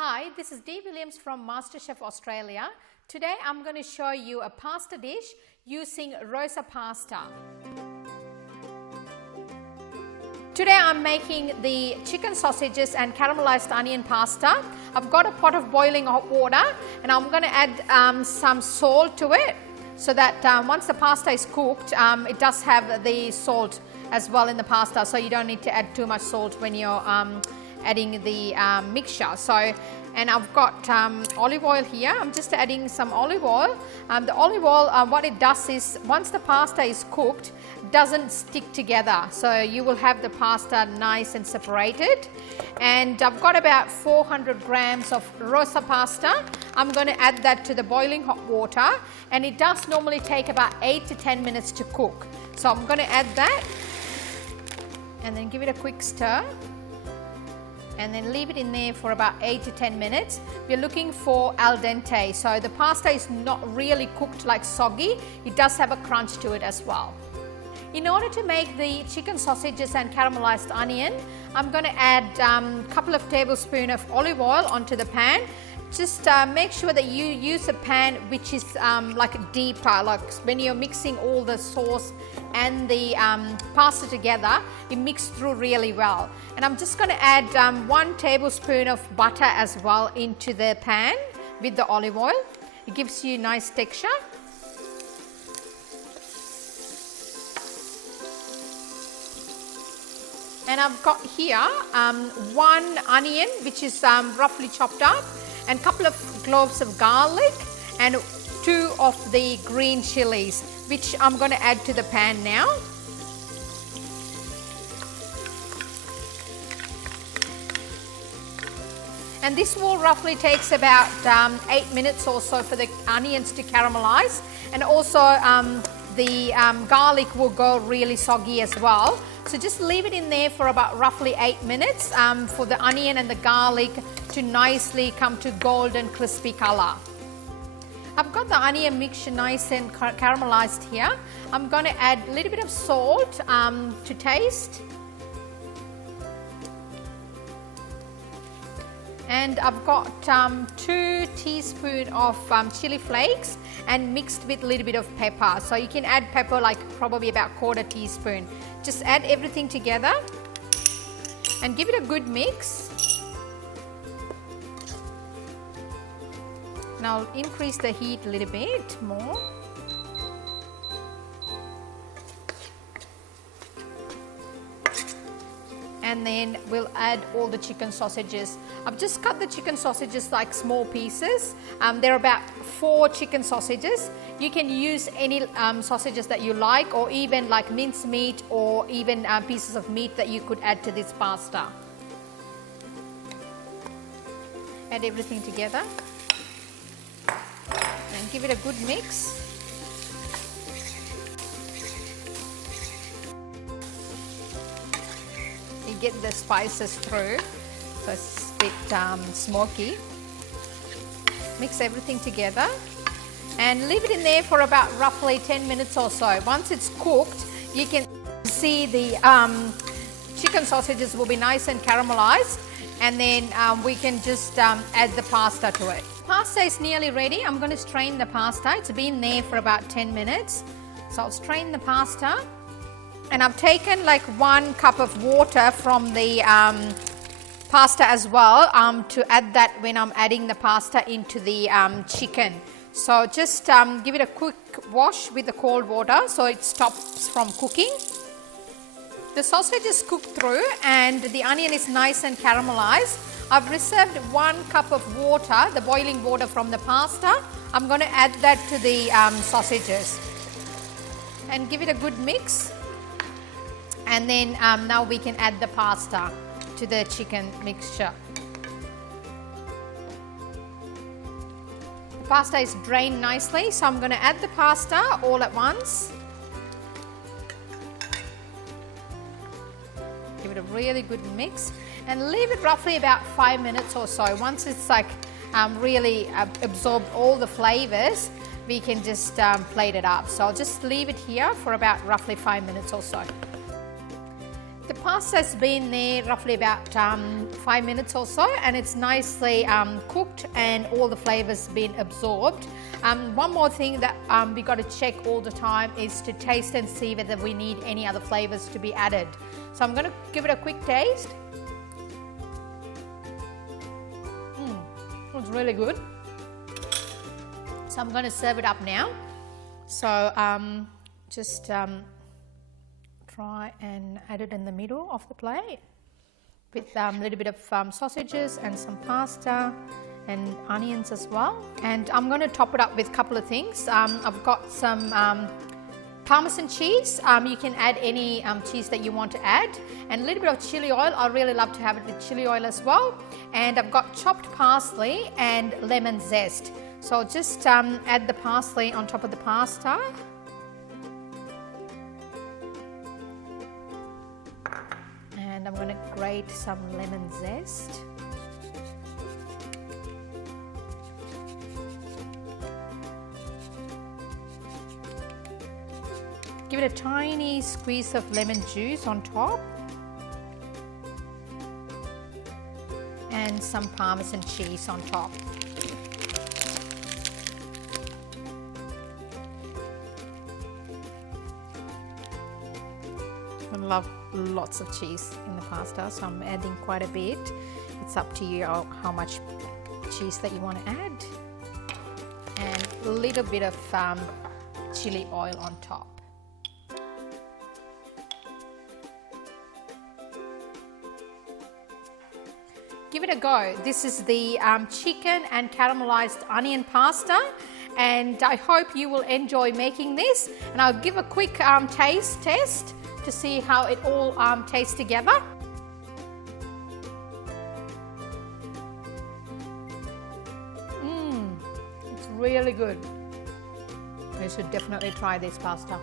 Hi, this is Dee Williams from MasterChef Australia. Today I'm going to show you a pasta dish using Roza pasta. Today I'm making the chicken sausages and caramelized onion pasta. I've got a pot of boiling hot water and I'm going to add some salt to it so that once the pasta is cooked, it does have the salt as well in the pasta, so you don't need to add too much salt when you're adding the mixture. And I've got olive oil here. I'm just adding some olive oil. The olive oil, what it does is once the pasta is cooked, doesn't stick together, so you will have the pasta nice and separated. And I've got about 400 grams of Roza pasta. I'm going to add that to the boiling hot water, and it does normally take about 8 to 10 minutes to cook. So I'm going to add that and then give it a quick stir and then leave it in there for about 8 to 10 minutes. We're looking for al dente, so the pasta is not really cooked like soggy. It does have a crunch to it as well. In order to make the chicken sausages and caramelized onion, I'm going to add a couple of tablespoons of olive oil onto the pan. Just make sure that you use a pan which is like deeper, like when you're mixing all the sauce and the pasta together, it mixes through really well. And I'm just going to add 1 tablespoon of butter as well into the pan with the olive oil. It gives you nice texture. And I've got here 1 onion which is roughly chopped up, and a couple of cloves of garlic and 2 of the green chilies, which I'm going to add to the pan now. And this will roughly takes about 8 minutes or so for the onions to caramelize, and also the garlic will go really soggy as well. So just leave it in there for about roughly 8 minutes for the onion and the garlic to nicely come to golden crispy color. I've got the onion mixture nice and caramelized here. I'm going to add a little bit of salt to taste. And I've got 2 teaspoons of chili flakes and mixed with a little bit of pepper. So you can add pepper like probably about 1/4 teaspoon. Just add everything together and give it a good mix. Now I'll increase the heat a little bit more. And then we'll add all the chicken sausages. I've just cut the chicken sausages like small pieces. There are about 4 chicken sausages. You can use any sausages that you like, or even like minced meat, or even pieces of meat that you could add to this pasta. Add everything together and give it a good mix. You get the spices through, so it's a bit smoky. Mix everything together and leave it in there for about roughly 10 minutes or so. Once it's cooked, you can see the chicken sausages will be nice and caramelized, and then we can just add the pasta to it. Pasta is nearly ready. I'm going to strain the pasta. It's been there for about 10 minutes. So I'll strain the pasta. And I've taken like 1 cup of water from the pasta as well to add that when I'm adding the pasta into the chicken. So just give it a quick wash with the cold water so it stops from cooking. The sausage is cooked through and the onion is nice and caramelized. I've reserved 1 cup of water, the boiling water from the pasta. I'm going to add that to the sausages and give it a good mix. And then now we can add the pasta to the chicken mixture. The pasta is drained nicely, so I'm going to add the pasta all at once. Give it a really good mix and leave it roughly about 5 minutes or so. Once it's like really absorbed all the flavors, we can just plate it up. So I'll just leave it here for about roughly 5 minutes or so. The pasta's been there roughly about 5 minutes or so, and it's nicely cooked and all the flavors been absorbed. One more thing that we got to check all the time is to taste and see whether we need any other flavors to be added. So I'm going to give it a quick taste. It's really good. So I'm going to serve it up now. So just try and add it in the middle of the plate with a little bit of sausages and some pasta and onions as well. And I'm going to top it up with a couple of things. I've got some Parmesan cheese. You can add any cheese that you want to add, and a little bit of chili oil. I really love to have it with chili oil as well. And I've got chopped parsley and lemon zest. So just add the parsley on top of the pasta. And I'm going to grate some lemon zest. Give it a tiny squeeze of lemon juice on top. And some Parmesan cheese on top. I love lots of cheese in the pasta, so I'm adding quite a bit. It's up to you how much cheese that you want to add. And a little bit of chili oil on top. Give it a go. This is the chicken and caramelized onion pasta, and I hope you will enjoy making this. And I'll give a quick taste test to see how it all tastes together. It's really good. You should definitely try this pasta.